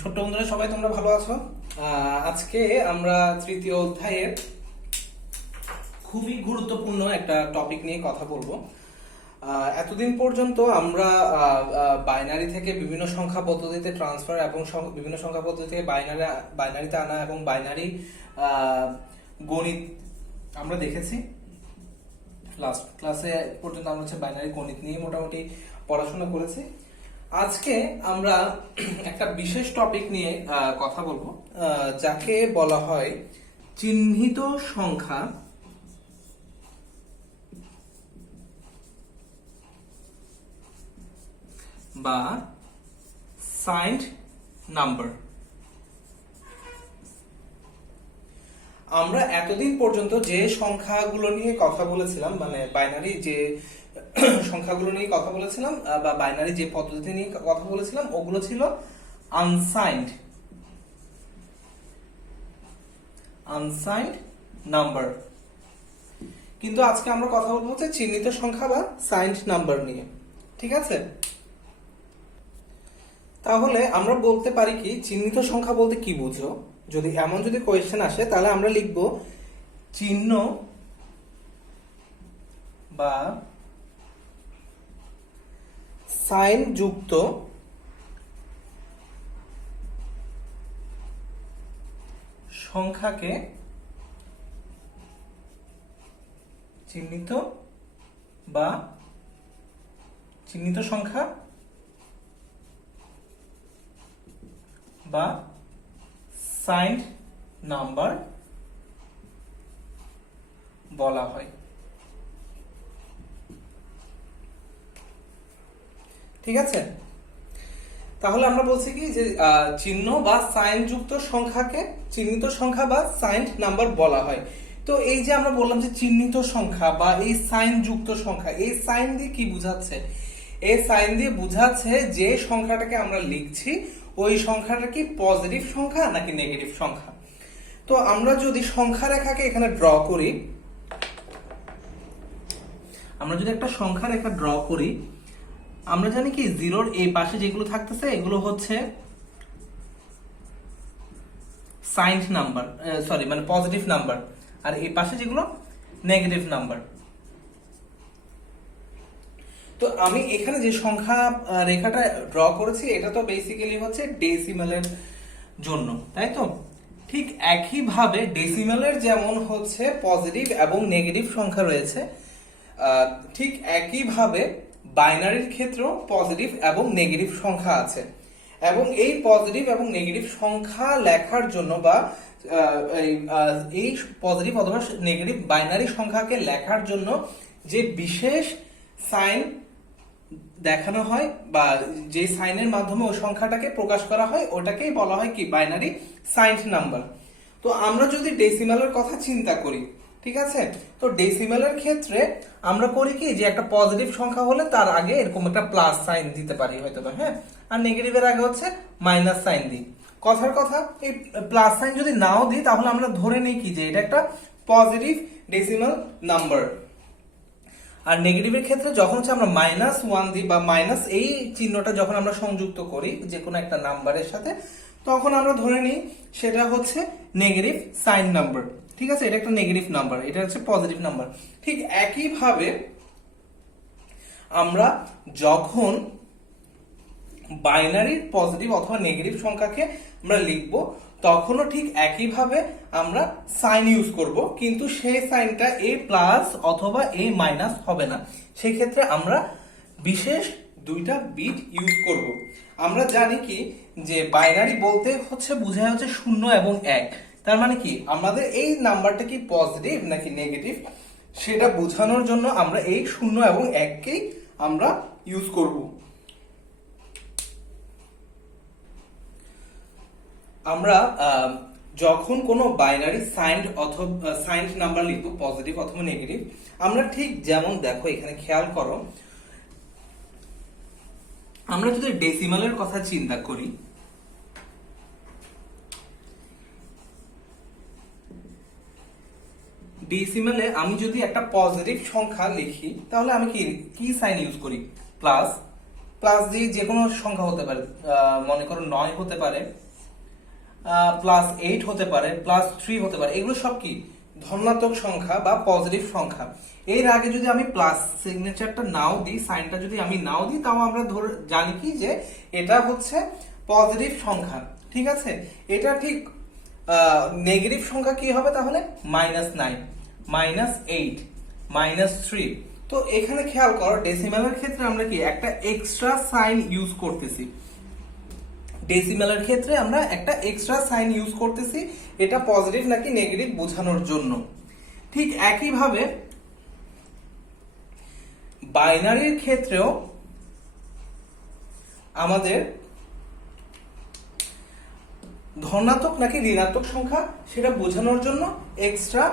ছোট্ট বন্ধুরা সবাই তোমরা ভালো আছো? আজকে আমরা তৃতীয় অধ্যায়ের খুবই গুরুত্বপূর্ণ একটা টপিক নিয়ে কথা বলবো। এতদিন পর্যন্ত আমরা বাইনারি থেকে বিভিন্ন সংখ্যা পদ্ধতিতে ট্রান্সফার এবং বিভিন্ন সংখ্যা পদ্ধতি থেকে বাইনারিতে আনা এবং বাইনারি গণিত আমরা দেখেছি। লাস্ট ক্লাসে পর্যন্ত আমরা হচ্ছে বাইনারি গণিত নিয়ে মোটামুটি পড়াশোনা করেছি। আজকে আমরা একটা বিশেষ টপিক নিয়ে কথা বলবো, যাকে বলা হয় চিহ্নিত সংখ্যা বা সাইন্ড নাম্বার। আমরা এতদিন পর্যন্ত যে সংখ্যাগুলো নিয়ে কথা বলেছিলাম, মানে বাইনারি যে সংখ্যাগুলো নিয়ে কথা বলেছিলাম বা বাইনারি যে পদ্ধতি নিয়ে কথা বলেছিলাম, ওগুলো ছিল আনসাইন্ড নাম্বার। কিন্তু আজকে আমরা কথা বলবো হচ্ছে চিহ্নিত সংখ্যা বা সাইন্ড নাম্বার নিয়ে। ঠিক আছে, তাহলে আমরা বলতে পারি কি চিহ্নিত সংখ্যা বলতে কি বুঝো? যদি কোয়েশ্চেন আসে তাহলে আমরা লিখব চিহ্ন বা সাইন যুক্ত সংখ্যাকে চিহ্নিত সংখ্যা বা সাইন্ড নাম্বার বলা হয়। ঠিক আছে, তাহলে আমরা বলছি কি যে চিহ্ন বা সাইন যুক্ত সংখ্যাকে চিহ্নিত সংখ্যা বা সাইন্ড নাম্বার বলা হয়। তো এই যে আমরা বললাম যে চিহ্নিত সংখ্যা বা এই সাইন যুক্ত সংখ্যা, এই সাইন দিয়ে কি বোঝাচ্ছে? এই সাইন দিয়ে বোঝাচ্ছে যে সংখ্যাটাকে আমরা লিখছি ওই সংখ্যাটা কি পজিটিভ সংখ্যা নাকি নেগেটিভ সংখ্যা। তো আমরা যদি সংখ্যা রেখাকে এখানে ড্র করি, আমরা যদি একটা সংখ্যা রেখা ড্র করি, আমরা জানি কি জিরোর এই পাশে যেগুলো থাকতেছে এগুলো হচ্ছে সাইন্ড নাম্বার, সরি মানে পজিটিভ নাম্বার, আর এই পাশে যেগুলো নেগেটিভ নাম্বার। তো আমি এখানে যে সংখ্যা রেখাটা ড্র করেছি এটা তো বেসিক্যালি হচ্ছে ডেসিমেলের জন্য, তাই তো? ঠিক একইভাবে ডেসিমেলের যেমন হচ্ছে পজিটিভ এবং নেগেটিভ সংখ্যা রয়েছে, ঠিক একইভাবে বাইনারির ক্ষেত্রেও পজিটিভ এবং নেগেটিভ সংখ্যা আছে। এবং এই পজিটিভ এবং নেগেটিভ সংখ্যা লেখার জন্য বা এই পজিটিভ অথবা নেগেটিভ বাইনারি সংখ্যাকে লেখার জন্য যে বিশেষ সাইন দেখানো হয় বা যে সাইনের মাধ্যমে ওই সংখ্যাটাকে প্রকাশ করা হয় ওটাকেই বলা হয় কি বাইনারি সাইন্ড নাম্বার। তো আমরা যদি ডেসিমেলের কথা চিন্তা করি, ঠিক আছে, তো ডেসিমেলের ক্ষেত্রে আমরা করি কি যে একটা পজিটিভ সংখ্যা হলে তার আগে এরকম একটা প্লাস সাইন দিতে পারি হয়তো বা, হ্যাঁ, আর নেগেটিভের আগে হচ্ছে মাইনাস সাইন দিই। কথার কথা এই প্লাস সাইন যদি নাও দিই তাহলে আমরা ধরে নিই কি যে এটা একটা পজিটিভ ডেসিমেল নাম্বার। আর নেগেটিভের ক্ষেত্রে যখন হচ্ছে আমরা -1 দিই বা মাইনাস এই চিহ্নটা যখন আমরা সংযুক্ত করি যে কোনো একটা নাম্বারের সাথে, তখন আমরা ধরে নিই সেটা হচ্ছে নেগেটিভ সাইন নাম্বার। ঠিক আছে, এটা একটা নেগেটিভ নাম্বার, এটা হচ্ছে পজিটিভ নাম্বার। ঠিক একইভাবে আমরা যখন বাইনারির পজিটিভ অথবা নেগেটিভ সংখ্যাকে আমরা লিখবো তখনও ঠিক একইভাবে আমরা সাইন ইউজ করব, কিন্তু সেই সাইনটা এ প্লাস অথবা এ মাইনাস হবে না। সেই ক্ষেত্রে আমরা বিশেষ দুইটা বিট ইউজ করব। আমরা জানি কি যে বাইনারি বলতে হচ্ছে বোঝায় হচ্ছে 0 এবং 1। তার মানে কি আমাদের এই নাম্বারটা কি পজিটিভ নাকি নেগেটিভ সেটা বোঝানোর জন্য আমরা এই 0 এবং 1কেই আমরা ইউজ করব। আমরা যখন কোনো বাইনারি সাইন্ড নাম্বার লিখবো পজিটিভ অথবা নেগেটিভ, আমরা ঠিক যেমন দেখো এখানে খেয়াল করো, আমরা যদি ডেসিমালের কথা চিন্তা করি, ডেসিমালে আমি যদি একটা পজিটিভ সংখ্যা লিখি তাহলে আমি কি সাইন ইউজ করি? প্লাস। প্লাস দিয়ে যে কোনো সংখ্যা হতে পারে, মনে করো 9 হতে পারে, +8 হতে পারে, +3 হতে পারে, এগুলো সব কি ধনাত্মক সংখ্যা বা পজিটিভ সংখ্যা। এর আগে যদি আমি প্লাস সিগনেচারটা নাও দিই, সাইনটা যদি আমি নাও দিই, তাও আমরা ধরে জানি কি যে এটা হচ্ছে পজিটিভ সংখ্যা। ঠিক আছে, এটা ঠিক নেগেটিভ সংখ্যা কি হবে তাহলে? -9, -8, -3। তো এখানে খেয়াল করো, ডেসিমালের ক্ষেত্রে আমরা কি একটা এক্সট্রা সাইন ইউজ করতেছি। ডেসিমালের ক্ষেত্রে আমরা একটা এক্সট্রা সাইন ইউজ করতেছি, এটা পজিটিভ নাকি নেগেটিভ বোঝানোর জন্য। ঠিক একইভাবে বাইনারির ক্ষেত্রেও আমাদের ধনাত্মক নাকি ঋণাত্মক সংখ্যা সেটা বোঝানোর জন্য এক্সট্রা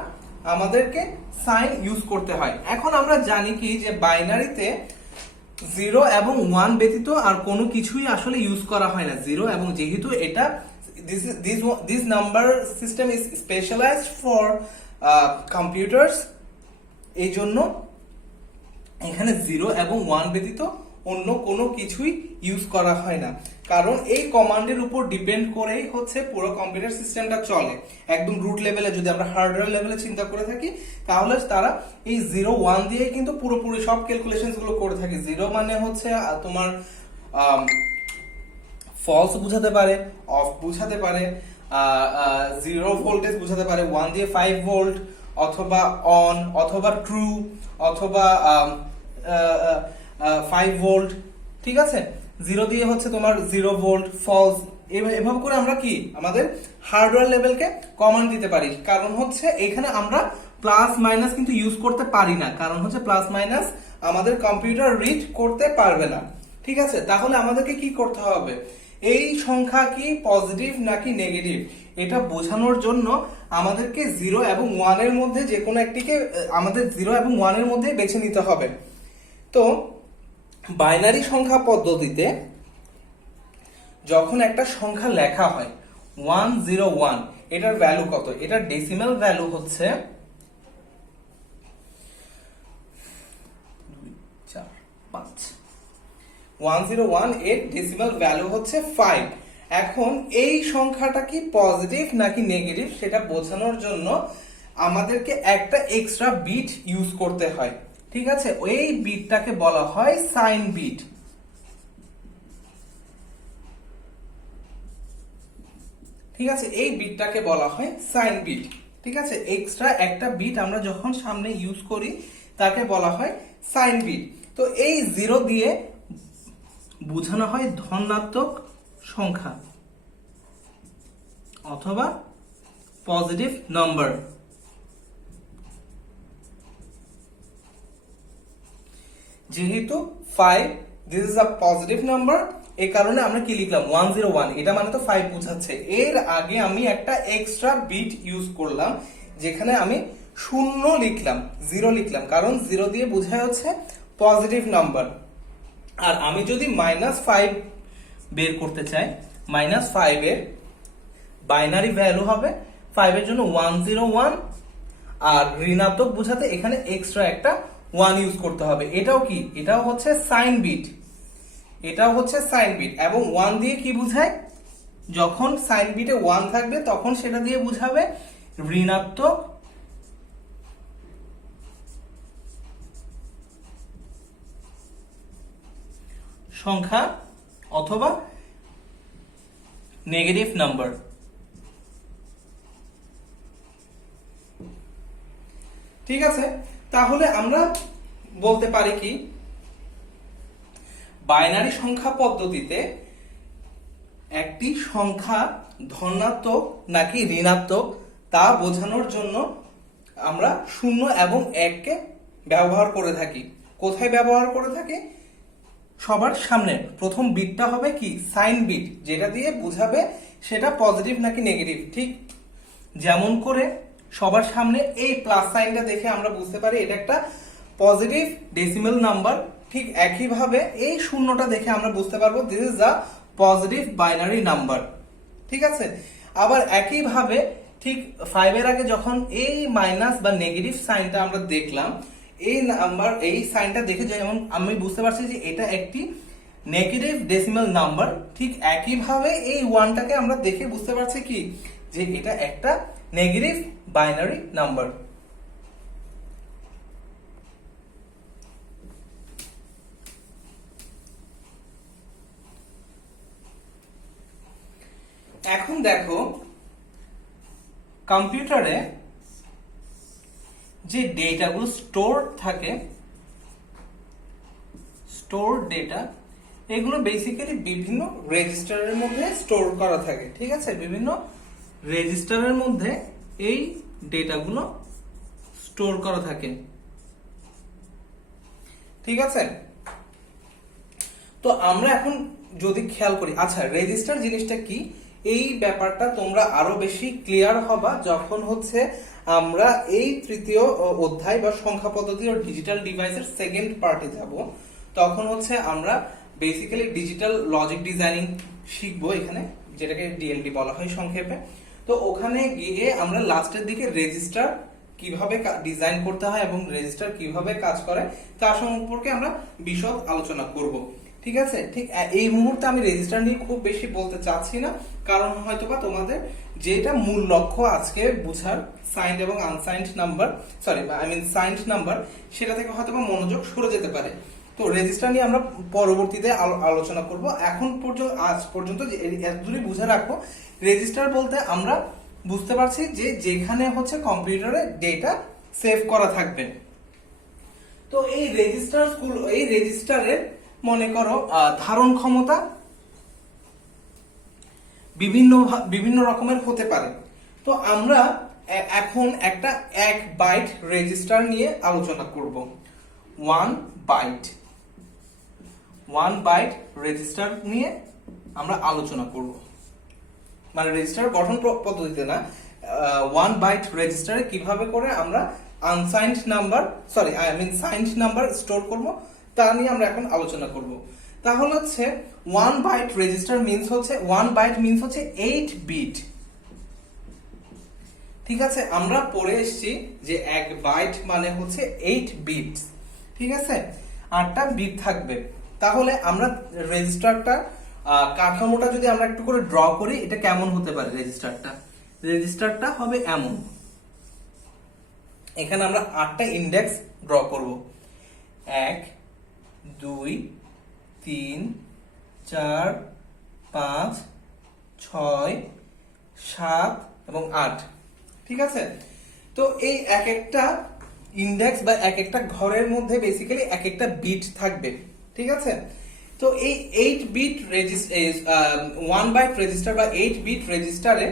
আমাদেরকে সাইন ইউজ করতে হয়। এখন আমরা জানি কি যে বাইনারিতে 0 এবং 1 ব্যতীত আর কোনো কিছুই আসলে ইউজ করা হয় না। 0 এবং যেহেতু এটা this number system is specialized for computers, এই জন্য এখানে 0 এবং 1 ব্যতীত অন্য কোনো কিছুই ইউজ করা হয় না, কারণ এই কমান্ডের উপর ডিপেন্ড করেই হচ্ছে পুরো কম্পিউটার সিস্টেমটা চলে। একদম রুট লেভেলে যদি আমরা হার্ডওয়্যার লেভেলে চিন্তা করে থাকি, তাহলে তারা এই 0, 1 দিয়ে কিন্তু পুরোপুরি সব ক্যালকুলেশনস গুলো করে থাকে। 0 মানে হচ্ছে তোমার ফলস বুঝাতে পারে, অফ বুঝাতে পারে, 0 ভোল্টেজ বুঝাতে পারে, 1 দিয়ে 5 ভোল্ট, অথবা অন, অথবা ট্রু, অথবা 5 ভোল্ট। ঠিক আছে, 0 দিয়ে হচ্ছে তোমার 0 ভোল্ট, ফলস, এভাবে করে আমরা কি আমাদের হার্ডওয়্যার লেভেলকে কমান্ড দিতে পারি। কারণ হচ্ছে এখানে আমরা প্লাস মাইনাস কিন্তু ইউজ করতে পারি না, কারণ হচ্ছে প্লাস মাইনাস আমাদের কম্পিউটার রিড করতে পারবে না। ঠিক আছে, তাহলে আমাদেরকে কি করতে হবে? এই সংখ্যা কি পজিটিভ নাকি নেগেটিভ এটা বোঝানোর জন্য আমাদেরকে 0 এবং 1 এর মধ্যে যে কোনো একটিকে আমাদের 0 এবং 1 এর মধ্যে বেছে নিতে হবে। তো বাইনারি সংখ্যা পদ্ধতিতে যখন একটা সংখ্যা লেখা হয় 101, এটার ভ্যালু কত? এটার ডেসিমাল ভ্যালু হচ্ছে 101, এর ডেসিমাল ভ্যালু হচ্ছে 5। এখন এই সংখ্যাটা কি পজিটিভ নাকি নেগেটিভ সেটা বোঝানোর জন্য আমাদেরকে একটা এক্সট্রা বিট ইউজ করতে হয়। ঠিক আছে, ওই বিটটাকে বলা হয় সাইন বিট। ঠিক আছে, এই বিটটাকে বলা হয় সাইন বিট। ঠিক আছে, এক্সট্রা একটা বিট আমরা যখন সামনে ইউজ করি তাকে বলা হয় সাইন বিট। তো এই 0 দিয়ে বোঝানো হয় ধনাত্মক সংখ্যা অথবা পজিটিভ নাম্বার। যেহেতু 5 this is a positive number, এই কারণে আমরা কি লিখলাম 101, এটা মানে তো 5 বোঝাচ্ছে। এর আগে আমি একটা এক্সট্রা বিট ইউজ করলাম, যেখানে আমি 0 লিখলাম, 0 লিখলাম, কারণ 0 দিয়ে বোঝায় হচ্ছে পজিটিভ নাম্বার। আর আমি যদি -5 বের করতে চাই, -5 এর বাইনারি ভ্যালু হবে 5 এর জন্য 101, আর ঋণাত্মক বোঝাতে এখানে এক্সট্রা একটা 1 ইউজ করতে হবে। এটাও কি? এটাও হচ্ছে সাইন বিট, এটাও হচ্ছে সাইন বিট। এবং 1 দিয়ে কি বোঝায়? যখন সাইন বিটে 1 থাকবে তখন সেটা দিয়ে বোঝাবে ঋণাত্মক সংখ্যা অথবা নেগেটিভ নাম্বার। ঠিক আছে, তাহলে আমরা বলতে পারি কি বাইনারি সংখ্যা পদ্ধতিতে একটি সংখ্যা ধনাত্মক নাকি ঋণাত্মক তা বোঝানোর জন্য আমরা 0 এবং 1 কে ব্যবহার করে থাকি। কোথায় ব্যবহার করে থাকি? সবার সামনে প্রথম বিটটা হবে কি সাইন বিট, যেটা দিয়ে বোঝাবে সেটা পজিটিভ নাকি নেগেটিভ। ঠিক যেমন করে সবার সামনে এই প্লাস সাইনটা দেখে আমরা বুঝতে পারি এটা একটা পজিটিভ ডেসিমাল নাম্বার, ঠিক একইভাবে এই শূন্যটা দেখে আমরা বুঝতে পারবো this is a positive binary number. ঠিক আছে, আবার একইভাবে ঠিক 5 এর আগে যখন এই মাইনাস বা নেগেটিভ সাইনটা আমরা দেখলাম, এই নাম্বার এই সাইনটা দেখে যেমন আমি বুঝতে পারছি যে এটা একটি নেগেটিভ ডেসিমাল নাম্বার, ঠিক একইভাবে এই ওয়ানটাকে আমরা দেখে বুঝতে পারছি কি যে এটা একটা নেগেটিভ বাইনারি নাম্বার। এখন দেখো কম্পিউটারে যে ডেটাগুলো স্টোর থাকে, স্টোর ডেটা, এগুলো বেসিক্যালি বিভিন্ন রেজিস্টারের মধ্যে স্টোর করা থাকে। ঠিক আছে, বিভিন্ন রেজিস্টারের মধ্যে এই ডেটাগুলো স্টোর করা থাকে। ঠিক আছে, তো আমরা এখন যদি খেয়াল করি, আচ্ছা রেজিস্টার জিনিসটা কি, এই ব্যাপারটা তোমরা আরো বেশি ক্লিয়ার হবা যখন হচ্ছে আমরা এই তৃতীয় অধ্যায় বা সংখ্যা পদ্ধতি ও ডিজিটাল ডিভাইসের সেকেন্ড পার্টে যাব। তখন হচ্ছে আমরা বেসিক্যালি ডিজিটাল লজিক ডিজাইনিং শিখবো এখানে, যেটাকে ডিএলডি বলা হয় সংক্ষেপে। তো ওখানে গিয়ে আমরা লাস্টের দিকে রেজিস্টার কিভাবে ডিজাইন করতে হয় এবং রেজিস্টার কিভাবে কাজ করে তার সম্পর্কে আমরা বিশদ আলোচনা করব। ঠিক আছে, ঠিক এই মুহূর্তে আমি রেজিস্টার নিয়ে খুব বেশি বলতে চাচ্ছি না, কারণ হয়তোবা তোমাদের যেটা মূল লক্ষ্য আজকে বুঝার, সাইন্ড এবং unsigned number, sorry I mean signed number, সেটা থেকে হয়তোবা মনোযোগ সরে যেতে পারে। তো রেজিস্টার নিয়ে আমরা পরবর্তীতে আলোচনা করব। এখন পর্যন্ত, আজ পর্যন্ত এতদূরই বুঝে রাখো, রেজিস্টার বলতে আমরা বুঝতে পারছি যে যেখানে হচ্ছে কম্পিউটারে ডেটা সেভ করা থাকবে। তো এই রেজিস্টারের মনে করো ধারণ ক্ষমতা বিভিন্ন রকমের হতে পারে। তো আমরা এখন একটা 1 বাইট রেজিস্টার নিয়ে আলোচনা করব। 1 বাইট রেজিস্টার নিয়ে আমরা আলোচনা করব, মানে রেজিস্টার গঠন পদ্ধতিতে না, 1 বাইট রেজিস্টারে কিভাবে করে আমরা unsigned number, sorry I mean signed number store করব তা নিয়ে আমরা এখন আলোচনা করব। তাহলে হচ্ছে 1 বাইট রেজিস্টার মিন্স হচ্ছে 1 বাইট মিন্স হচ্ছে 8 বিট। ঠিক আছে, আমরা পড়ে এসেছি যে 1 বাইট মানে হচ্ছে 8 বিট। ঠিক আছে, 8টা বিট থাকবে। তাহলে আমরা রেজিস্টারটা কাঠামোটা যদি আমরা একটু করে ড্র করি, এটা কেমন হতে পারে রেজিস্টারটা হবে এমন। এখানে আমরা 8টা ইন্ডেক্স ড্র করব, 1 2 3 4 5 6 7 এবং 8। ঠিক আছে, তো এই এক একটা ইন্ডেক্স বা এক একটা ঘরের মধ্যে বেসিক্যালি এক একটা বিট থাকবে। ঠিক আছে, তো এই 8 বিট 1 বাইট রেজিস্টার বা 8 বিট রেজিস্টারে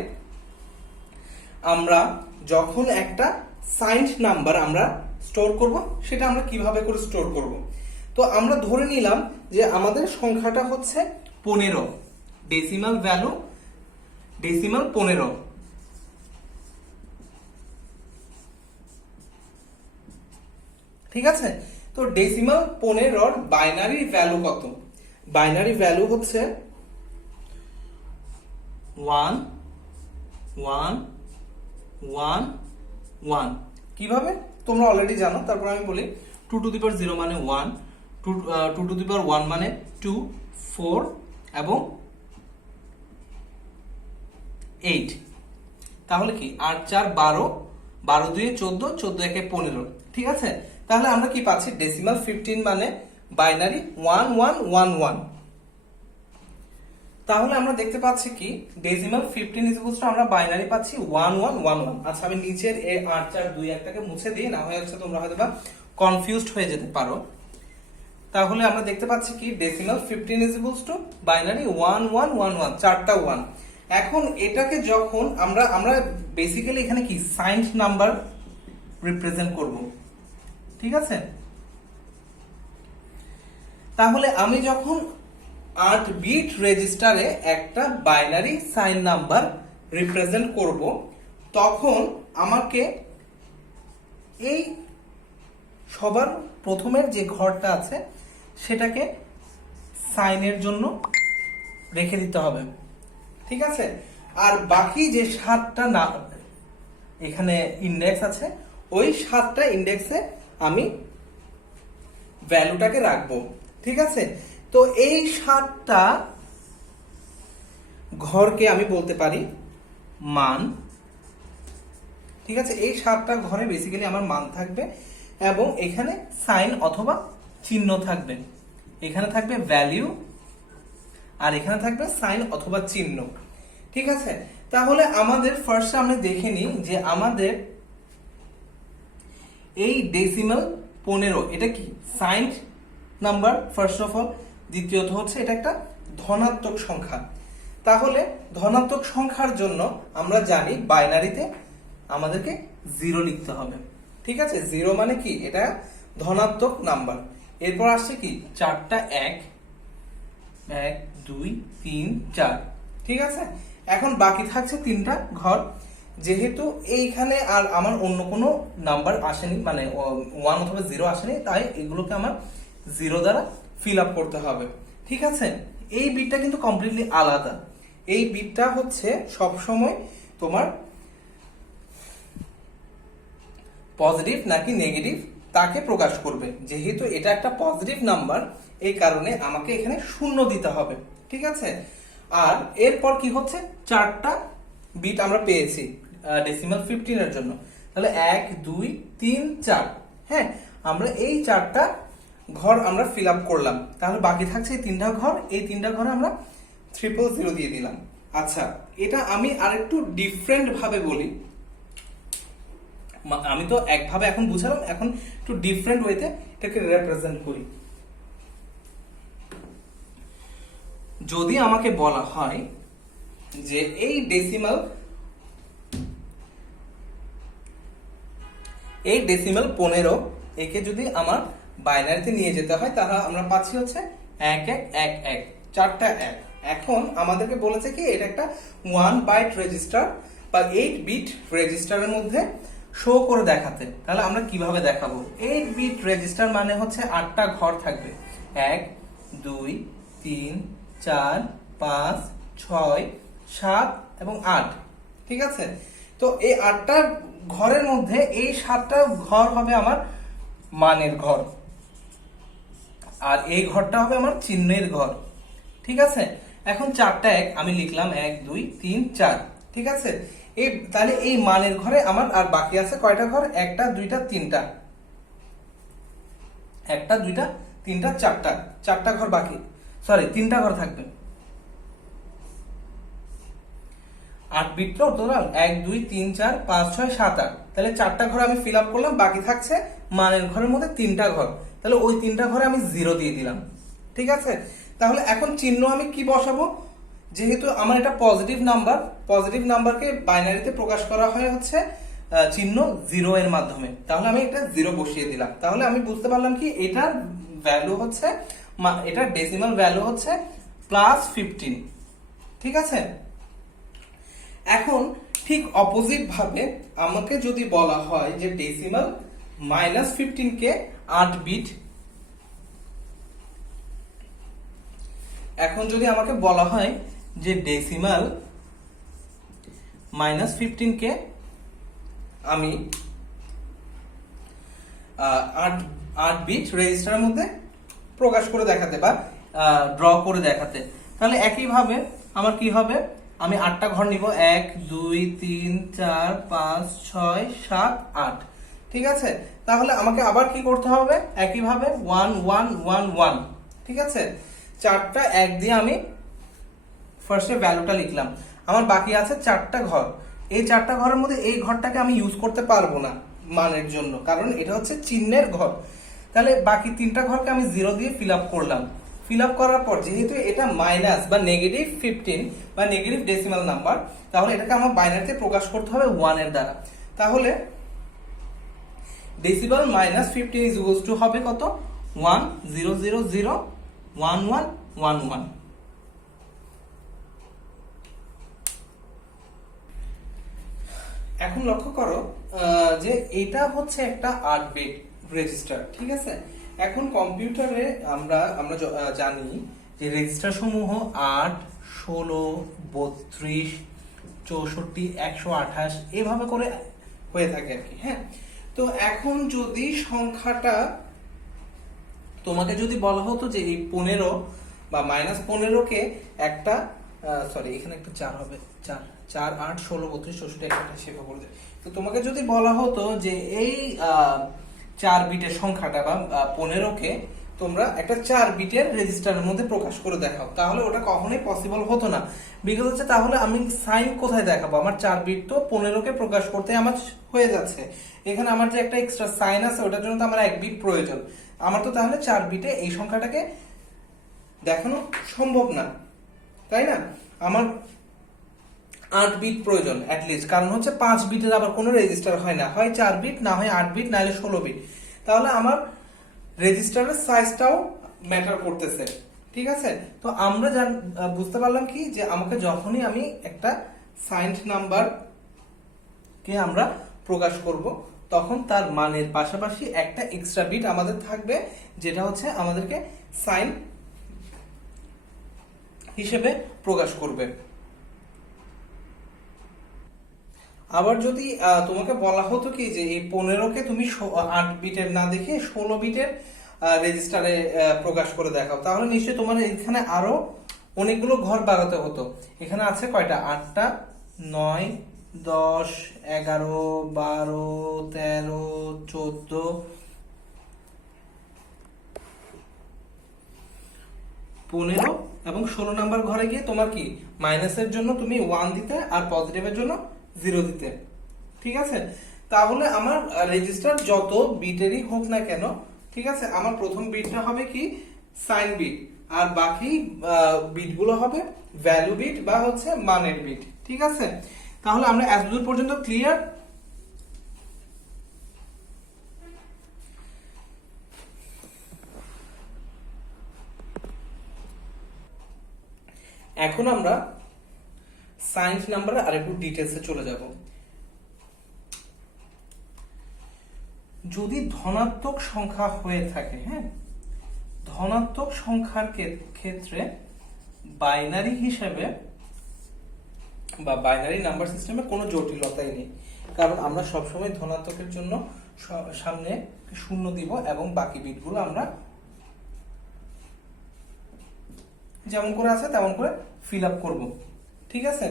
আমরা যখন একটা সাইন্ড নাম্বার আমরা স্টোর করব, সেটা আমরা কিভাবে করে স্টোর করব। তো আমরা ধরে নিলাম যে আমাদের সংখ্যাটা হচ্ছে 15, ডেসিমাল ভ্যালু ডেসিমাল 15। ঠিক আছে, তো ডেসিমাল 15 বাইনারি ভ্যালু কত? বাইনারি ভ্যালু হচ্ছে 1 1 1 1। কিভাবে তোমরা অলরেডি জানো, তারপর আমি বলি। 2 টু দি পাওয়ার 0 মানে 1, 2 টু দি পাওয়ার 1 মানে 2, 4 এবং 8। তাহলে কি 8 4 12, 12 2 14, 14 1 15। ঠিক আছে, তাহলে আমরা কি পাচ্ছি? ডেসিমাল 15 মানে বাইনারি 1 1 1 1। তাহলে আমরা দেখতে পাচ্ছি কি ডেসিমাল 15 ইকুয়ালস টু আমরা বাইনারি পাচ্ছি 1 1 1 1। আচ্ছা, আমি নিচের এই 8 4 2 1 টাকে মুছে দিই, না হয় হচ্ছে তোমরা হয়তোবা কনফিউজড হয়ে যেতে পারো। তাহলে আমরা দেখতে পাচ্ছি কি ডেসিমাল 15 ইকুয়ালস টু বাইনারি 1 1 1 1, চারটা 1। এখন এটাকে যখন আমরা বেসিক্যালি এখানে কি সাইন্ড নাম্বার রিপ্রেজেন্ট করব। ঠিক আছে, তাহলে আমি যখন 8 বিট রেজিস্টারে একটা বাইনারি সাইন নাম্বার রিপ্রেজেন্ট করব, তখন আমাকে এই সবার প্রথমের যে ঘরটা আছে সেটাকে সাইনের জন্য রেখে দিতে হবে। ঠিক আছে, আর বাকি যে 7টা না এখানে ইন্ডেক্স আছে, ওই 7টা ইন্ডেক্সে আমি ভ্যালুটাকে রাখবো। ঠিক আছে, তো এই 7টা ঘরকে আমি বলতে পারি মান। ঠিক আছে, এই 7টা ঘরে বেসিক্যালি আমার মান থাকবে এবং এখানে সাইন অথবা চিহ্ন থাকবে। এখানে থাকবে ভ্যালু আর এখানে থাকবে সাইন অথবা চিহ্ন। ঠিক আছে, তাহলে আমাদের ফার্স্ট আমরা দেখে নিই যে আমাদের এই ডেসিমাল 15 এটা কি sign number first of all. দ্বিতীয়ত হচ্ছে এটা একটা ধনাত্মক সংখ্যা। তাহলে ধনাত্মক সংখ্যার জন্য আমরা জানি বাইনারিতে আমাদেরকে 0 লিখতে হবে। ঠিক আছে, 0 মানে কি, এটা ধনাত্মক নাম্বার। এরপর আসছে কি 4টা 1 1 2 3 4। ঠিক আছে, এখন বাকি থাকছে 3টা ঘর। যেহেতু এইখানে আর আমার অন্য কোনো নাম্বার আসেনি, মানে 1 অথবা 0 আসেনি, তাই এগুলোকে আমার 0 দ্বারা ফিল আপ করতে হবে। ঠিক আছে, এই বিটটা কিন্তু কমপ্লিটলি আলাদা। এই বিটটা হচ্ছে সব সময় তোমার পজিটিভ নাকি নেগেটিভ তাকে প্রকাশ করবে। যেহেতু এটা একটা পজিটিভ নাম্বার, এই কারণে আমাকে এখানে 0 দিতে হবে। ঠিক আছে, আর এরপর কি হচ্ছে 4টা বিট আমরা পেয়েছি ডেসিমাল 15 এর জন্য। তাহলে 1 2 3 4। হ্যাঁ, আমরা এই 4টা ঘর আমরা ফিল আপ করলাম। তাহলে বাকি থাকছে এই 3টা ঘর। এই 3টা ঘরে আমরা 000 দিয়ে দিলাম। আচ্ছা, এটা আমি আরেকটু ডিফারেন্ট ভাবে বলি। আমি তো একভাবে এখন বুঝালাম, এখন একটু ডিফারেন্ট ওয়েতে এটাকে রিপ্রেজেন্ট করি। যদি আমাকে বলা হয় যে এই ডেসিমাল 15 একে যদি আমার বাইনারিতে নিয়ে যেতে হয়, তাহলে আমরা পাচ্ছি হচ্ছে 1 1 1 1, 4টা 1। এখন আমাদেরকে বলেছে কি এটা একটা 1 বাইট রেজিস্টার বা 8 বিট রেজিস্টারের মধ্যে শো করে দেখাতে। তাহলে আমরা কিভাবে দেখাবো? 8 বিট রেজিস্টার মানে হচ্ছে 8টা ঘর থাকবে, 1 2 3 4 5 6 7 এবং 8। ঠিক আছে, তো এই 8টা ঘরের মধ্যে এই 7টা ঘর হবে আমার মানের ঘর, আর এই ঘরটা হবে আমার চিহ্নের ঘর। ঠিক আছে, এখন 4টা 1 আমি লিখলাম 1 2 3 4। ঠিক আছে, তাহলে এই মানের ঘরে আমার আর বাকি আছে কয়টা ঘর? 1টা 2টা 3টা, 1টা 2টা 3টা 4টা, 4টা ঘর বাকি, সরি 3টা ঘর থাকবে। 8 বিট তো টোটাল 1 2 3 4 5 6 7 8। তাহলে 4টা ঘর আমি ফিল আপ করলাম, বাকি থাকছে মানের ঘরের মধ্যে 3টা ঘর। তাহলে ওই 3টা ঘরে আমি 0 দিয়ে দিলাম। ঠিক আছে, তাহলে এখন চিহ্ন আমি কি বসাবো? যেহেতু আমার এটা পজিটিভ নাম্বার, পজিটিভ নাম্বারকে বাইনারিতে প্রকাশ করা হয় হচ্ছে চিহ্ন 0 এর মাধ্যমে। তাহলে আমি এটা 0 বসিয়ে দিলাম। তাহলে আমি বুঝতে পারলাম কি এটার ভ্যালু হচ্ছে, এটার ডেসিমাল ভ্যালু হচ্ছে +15। ঠিক আছে, এখন ঠিক অপোজিট ভাবে আমাকে যদি বলা হয় যে ডেসিমাল -15 কে 8 বিট, এখন যদি আমাকে বলা হয় যে ডেসিমাল -15 কে আমি 8 বিট রেজিস্টারের মধ্যে প্রকাশ করে দেখাতে বা ড্র করে দেখাতে, তাহলে একইভাবে আমার কি হবে? আমি 8টা ঘর নিব, 1 2 3 4 5 6 7 8। ঠিক আছে, তাহলে আমাকে আবার কি করতে হবে? একইভাবে 1 1 1 1। ঠিক আছে, 4টা 1 দিয়ে আমি ফার্স্টে ভ্যালুটা লিখলাম। আমার বাকি আছে 4টা ঘর। এই 4টা ঘরের মধ্যে এই ঘরটাকে আমি ইউজ করতে পারবো না মানের জন্য, কারণ এটা হচ্ছে চিহ্নের ঘর। তাহলে বাকি 3টা ঘরকে আমি 0 দিয়ে ফিল আপ করলাম। ফিল আপ করার পর যেহেতু এটা মাইনাস বা -15 বা নেগেটিভ ডেসিমাল নাম্বার, তাহলে এটাকে আমার বাইনারিতে প্রকাশ করতে হবে 1 এর দ্বারা। তাহলে ডেসিমাল -15 ইজ ইকুয়ালস টু হবে কত? 1 0 0 0 1 1 1 1। এখন লক্ষ্য করো যে এটা হচ্ছে একটা 8 বিট রেজিস্টার। ঠিক আছে, এখন কম্পিউটারে আমরা জানি যে রেজিস্টার সমূহ 8 16 32 64 128 এভাবে করে হয়ে থাকে আর কি। হ্যাঁ, তো এখন যদি সংখ্যাটা তোমাকে যদি বলা হতো যে এই 15 বা -15 কে একটা, সরি এখানে একটা 4 হবে, 4 4 8 16 32 64 একটা শেখা করে যায়। তো তোমাকে যদি বলা হতো যে এই 4 বিটের সংখ্যাটা বা 15কে তোমরা একটা 4 বিটের রেজিস্টারের মধ্যে প্রকাশ করে দেখাও, তাহলে ওটা কখনোই পসিবল হতো না। বিকজ হচ্ছে তাহলে আমি সাইন কোথায় দেখাবো? আমার 4 বিট তো 15কে প্রকাশ করতে আমার হয়ে যাচ্ছে, এখানে আমার যে একটা এক্সট্রা সাইন আছে ওটার জন্য তো আমার 1 বিট প্রয়োজন। আমার তো তাহলে 4 বিটে এই সংখ্যাটাকে দেখানো সম্ভব না, তাই না? আমার 8 বিট প্রয়োজন অ্যাটলিস্ট, কারণ হচ্ছে 5 বিটের আবার কোনো রেজিস্টার হয় না, হয় 4 বিট, না হয় 8 বিট, নাহলে 16 বিট। তাহলে আমার রেজিস্টারের সাইজটাও ম্যাটার করতেছে, ঠিক আছে? তো আমরা বুঝতে পারলাম কি, যে আমাকে যখনই আমি একটা সাইন্ড নাম্বার কে আমরা প্রকাশ করব, তখন তার মানের পাশাপাশি একটা এক্সট্রা বিট আমাদের থাকবে, যেটা হচ্ছে আমাদেরকে সাইন হিসেবে প্রকাশ করবে। আবার যদি তোমাকে বলা হতো কি যে এই 15কে তুমি 8 বিটের না দেখে 16 বিটের রেজিস্টারে প্রকাশ করে দেখাও, তাহলে নিশ্চয়ই তোমার এখানে আরো অনেকগুলো ঘর বাড়াতে হতো। এখানে আছে কয়টা? 8টা, 9, 10, 11, 12, 13, 14, 15 এবং 16 নাম্বার ঘরে গিয়ে তোমার কি মাইনাসের জন্য তুমি 1 দিতে আর পজিটিভের জন্য 0 দিতে, ঠিক আছে? তাহলে আমার রেজিস্টার যত বিটেরই হোক না কেন, ঠিক আছে, আমার প্রথম বিটটা হবে কি সাইন বিট, আর বাকি বিটগুলো হবে ভ্যালু বিট বা হচ্ছে মানের বিট, ঠিক আছে? তাহলে আমরা এতদূর পর্যন্ত ক্লিয়ার? এখন আমরা সাইন্ড নাম্বারে আরেকটু ডিটেলসে চলে যাব। যদি ধনাত্মক সংখ্যা হয়ে থাকে, হ্যাঁ, ধনাত্মক সংখ্যার ক্ষেত্রে বাইনারি হিসেবে বা বাইনারি নাম্বার সিস্টেমে কোনো জটিলতাই নেই, কারণ আমরা সবসময় ধনাত্মকের জন্য সামনে 0 দিব এবং বাকি বিটগুলো আমরা যেমন করে আছে তেমন করে ফিল আপ করবো, ঠিক আছে?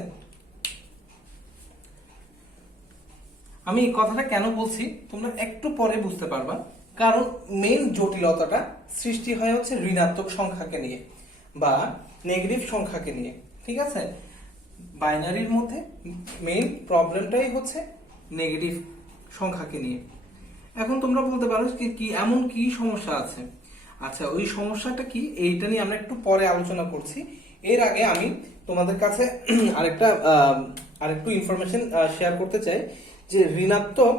আমি এই কথাটা কেন বলছি তোমরা একটু পরে বুঝতে পারবা, কারণ মেইন জটিলতাটা সৃষ্টি হয় হচ্ছে ঋণাত্মক সংখ্যাকে নিয়ে বা নেগেটিভ সংখ্যাকে নিয়ে, ঠিক আছে? বাইনারির মধ্যে মেইন প্রবলেমটাই হচ্ছে নেগেটিভ সংখ্যাকে নিয়ে। এখন তোমরা বলতে পারো কি এমন কি সমস্যা আছে? আচ্ছা, ওই সমস্যাটা কি এইটা নিয়ে আমরা একটু পরে আলোচনা করছি। এর আগে আমি তোমাদের কাছে আরেকটু ইনফরমেশন শেয়ার করতে চাই যে ঋণাত্মক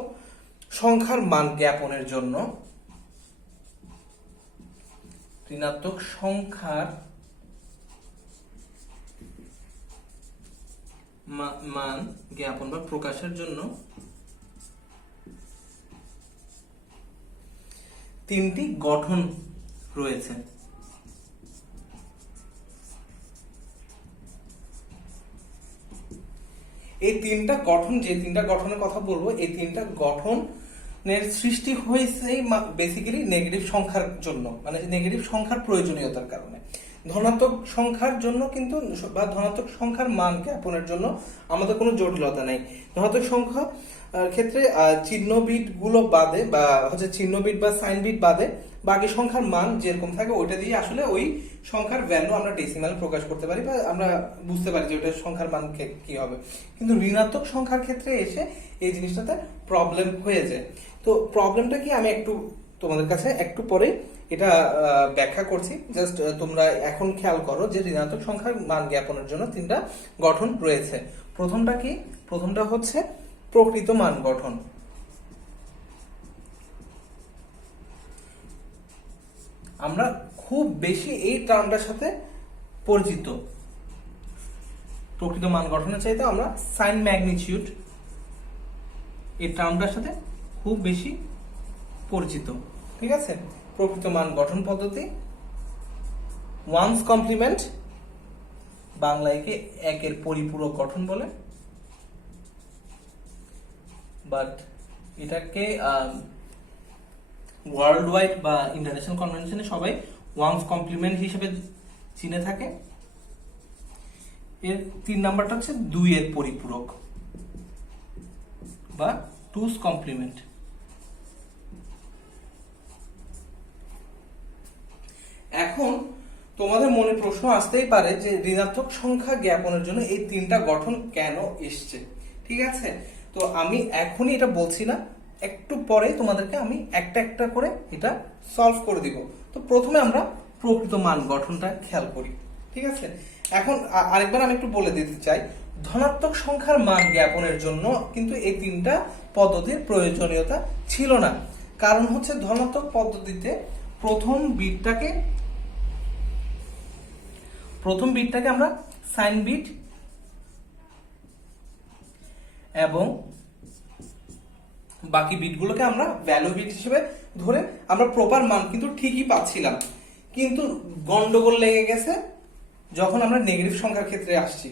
সংখ্যার মান জ্ঞাপনের জন্য, ঋণাত্মক সংখ্যার মান জ্ঞাপন বা প্রকাশের জন্য 3টি গঠন রয়েছে। এই 3টা গঠন, যে 3টা গঠনের কথা বলবো, এই 3টা গঠনের সৃষ্টি হয়েছে বেসিক্যালি নেগেটিভ সংখ্যার জন্য, মানে নেগেটিভ সংখ্যার প্রয়োজনীয়তার কারণে। ধনাত্মক সংখ্যার জন্য কিন্তু বা ধনাত্মক সংখ্যার মান জ্ঞাপনের জন্য আমাদের কোনো জটিলতা নাই। ধনাত্মক সংখ্যা ক্ষেত্রে চিহ্ন বিট গুলো বাদে বা হচ্ছে চিহ্ন বিট বা সাইন বিট বাদে বাকি সংখ্যার মান যেরকম থাকে ওইটা দিয়ে আসলে ওই সংখ্যার ভ্যালু আমরা ডেসিমাল প্রকাশ করতে পারি বা আমরা বুঝতে পারি যে ওটা সংখ্যার মান কি হবে। কিন্তু ঋণাত্মক সংখ্যার ক্ষেত্রে এসে এই জিনিসটাতে প্রবলেম হয়ে যায়। তো প্রবলেমটা কি আমি একটু তোমাদের কাছে একটু পরে এটা ব্যাখ্যা করছি। জাস্ট তোমরা এখন খেয়াল করো যে ঋণাত্মক সংখ্যার মান জ্ঞাপনের জন্য 3টা গঠন রয়েছে। প্রথমটা কি? প্রথমটা হচ্ছে প্রকৃত মান গঠন। আমরা খুব বেশি এই টার্মটার সাথে পরিচিত। প্রকৃত মান গঠনের চাইতে আমরা সাইন ম্যাগনিটিউড এই টার্মটার সাথে খুব বেশি পরিচিত, ঠিক আছে? প্রকৃত মান গঠন পদ্ধতি, ওয়ান্স কমপ্লিমেন্ট, বাংলায় একের পরিপূরক গঠন বলে, বাট এটাকে ওয়ার্ল্ড ওয়াইড বা ইন্টারন্যাশনাল কনভেনশনে সবাই ওয়ানস কমপ্লিমেন্ট হিসেবে চিনে থাকে। এর 3 নাম্বারটা হচ্ছে 2 এর পরিপূরক বা টুস কমপ্লিমেন্ট। এখন তোমাদের মনে প্রশ্ন আসতেই পারে যে ঋণাত্মক সংখ্যা জ্ঞাপনের জন্য এই 3টা গঠন কেন এসছে, ঠিক আছে? তো আমি এখনই এটা বলছি না, একটু পরে তোমাদেরকে আমি একটা একটা করে এটা সলভ করে দিব। তো প্রথমে আমরা প্রকৃত মান গঠনটা খেয়াল করি, ঠিক আছে? এখন আরেকবার আমি একটু বলে দিতে চাই, ধনাত্মক সংখ্যার মান জ্ঞাপনের জন্য কিন্তু এই 3টা পদ্ধতির প্রয়োজনীয়তা ছিল না। কারণ হচ্ছে ধনাত্মক পদ্ধতিতে প্রথম বিটটাকে আমরা সাইন বিট এবং বাকি বিটগুলোকে আমরা ভ্যালু বিট হিসেবে ধরে আমরা প্রপার মান কিন্তু ঠিকই পাচ্ছিলাম। কিন্তু গন্ডগোল লেগে গেছে যখন আমরা নেগেটিভ সংখ্যার ক্ষেত্রে আসছি।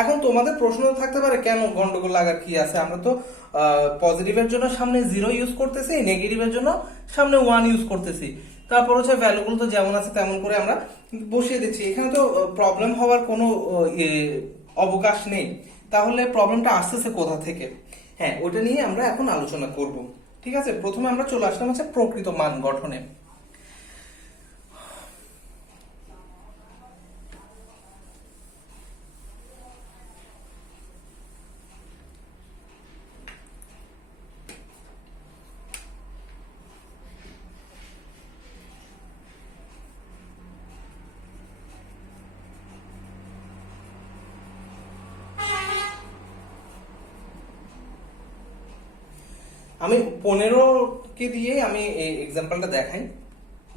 এখন তোমাদের প্রশ্ন থাকতে পারে কেন গন্ডগোল লাগার কি আছে, আমরা তো পজিটিভের জন্য সামনে 0 ইউজ করতেছি, নেগেটিভের জন্য সামনে 1 ইউজ করতেছি, তারপর হচ্ছে ভ্যালুগুলো তো যেমন আছে তেমন করে আমরা বসিয়ে দিচ্ছি, এখানে তো প্রবলেম হওয়ার কোনো অবকাশ নেই। তাহলে প্রবলেমটা আসতেছে কোথা থেকে? হ্যাঁ, ওটা নিয়ে আমরা এখন আলোচনা করব, ঠিক আছে? প্রথমে আমরা চলে আসলাম হচ্ছে প্রকৃত মান গঠনে। আমি 15 কে দিয়ে আমি এই এক্সাম্পলটা দেখাই।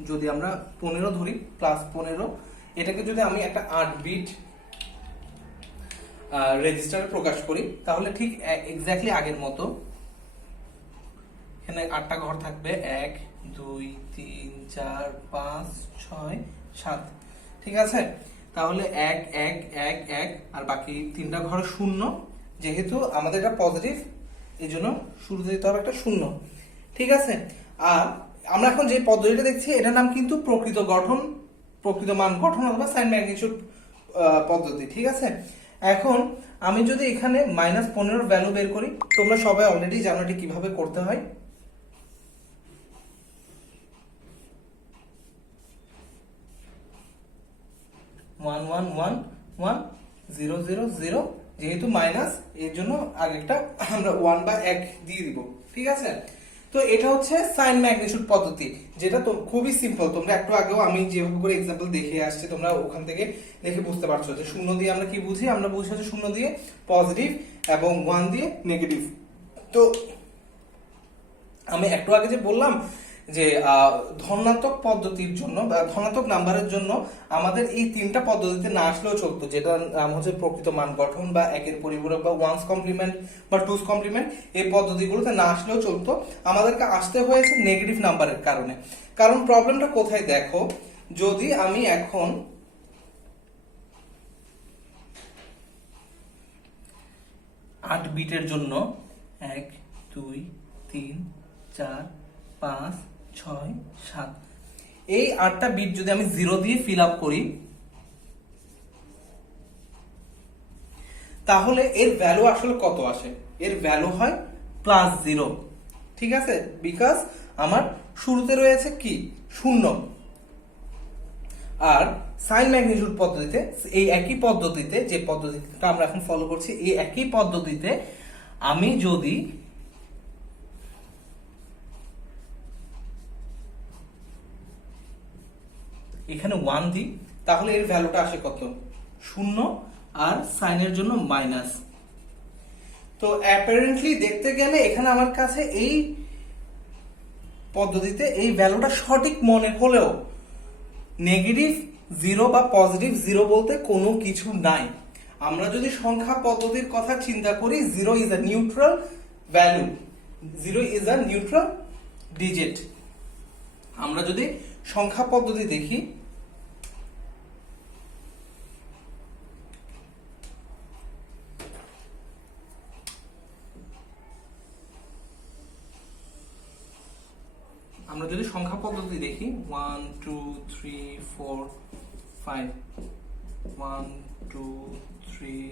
যদি আমরা 15 ধরি, +15, এটাকে যদি আমি একটা 8 বিট রেজিস্টারে প্রকাশ করি, তাহলে ঠিক এক্স্যাক্টলি আগের মতো এখানে 8টা ঘর থাকবে, 1 2 3 4 5 6 7, ঠিক আছে? তাহলে 1 1 1 1 আর বাকি 3টা ঘর শূন্য, যেহেতু আমাদের এটা পজিটিভ এই জন্য শুরুতে দিতে হবে একটা শূন্য, ঠিক আছে? আর আমরা এখন যে পদ্ধতিটা দেখছি এটার নাম কিন্তু প্রকৃত মান গঠন অথবা সাইন ম্যাগনিটিউড পদ্ধতি, ঠিক আছে? এখন আমি যদি এখানে -15 ভ্যালু বের করি, তোমরা সবাই অলরেডি জানো এটা কিভাবে করতে হয়। ওয়ান ওয়ান ওয়ান ওয়ান 0 0 0, যেহেতু মাইনাস এর জন্য আরেকটা আমরা 1 বা 1 দিয়ে দিব, ঠিক আছে? তো এটা হচ্ছে সাইন ম্যাগনিটিউড পদ্ধতি, যেটা তো খুবই সিম্পল। তোমরা একটু আগেও আমি যেভাবে করে এক্সাম্পল দেখিয়ে আসছি, তোমরা ওখান থেকে দেখে বুঝতে পারছো যে শূন্য দিয়ে আমরা কি বুঝি। আমরা বুঝি হচ্ছে শূন্য দিয়ে পজিটিভ এবং 1 দিয়ে নেগেটিভ। তো আমি একটু আগে যে বললাম যে ধনাত্মক পদ্ধতির জন্য বা ধনাত্মক নাম্বারের জন্য আমাদের এই 3টা পদ্ধতিতে না আসলেও চলতো, যেটা নাম হচ্ছে প্রকৃত মান গঠন বা একের পরিপূরক বা ওয়ান্স কমপ্লিমেন্ট বা টুস কমপ্লিমেন্ট। এই পদ্ধতিগুলোতে না আসলেও চলতো, আমাদেরকে আসতে হয়েছে নেগেটিভ নাম্বারের কারণে। কারণ প্রবলেমটা কোথায় দেখো, যদি আমি এখন 8 বিটের জন্য 1 2 3 4 5 6 7, এই 8টা বিট যদি আমি 0 দিয়ে ফিল আপ করি, তাহলে এর ভ্যালু আসলে কত আসে? এর ভ্যালু হয় +0, ঠিক আছে? বিকজ আমার শুরুতে রয়েছে কি শূন্য। আর সাইন ম্যাগনিটিউড পদ্ধতিতে এই একই পদ্ধতিতে, যে পদ্ধতিটা আমরা এখন ফলো করছি, এই একই পদ্ধতিতে আমি যদি এখানে 1 দিই, তাহলে এর ভ্যালুটা আসে কত? শূন্য, আর সাইনের জন্য মাইনাস। তো অ্যাপারেন্টলি দেখতে গেলে এখানে আমার কাছে এই পদ্ধতিতে এই ভ্যালুটা সঠিক মনে হলেও নেগেটিভ 0 বা পজিটিভ 0 বলতে কোনো কিছু নাই। আমরা যদি সংখ্যা পদ্ধতির কথা চিন্তা করি, 0 is a neutral value, 0 is a neutral digit. আমরা যদি সংখ্যা পদ্ধতি দেখি, আমরা যদি সংখ্যা পদ্ধতি দেখি 1 2 3 4 5 1 2 3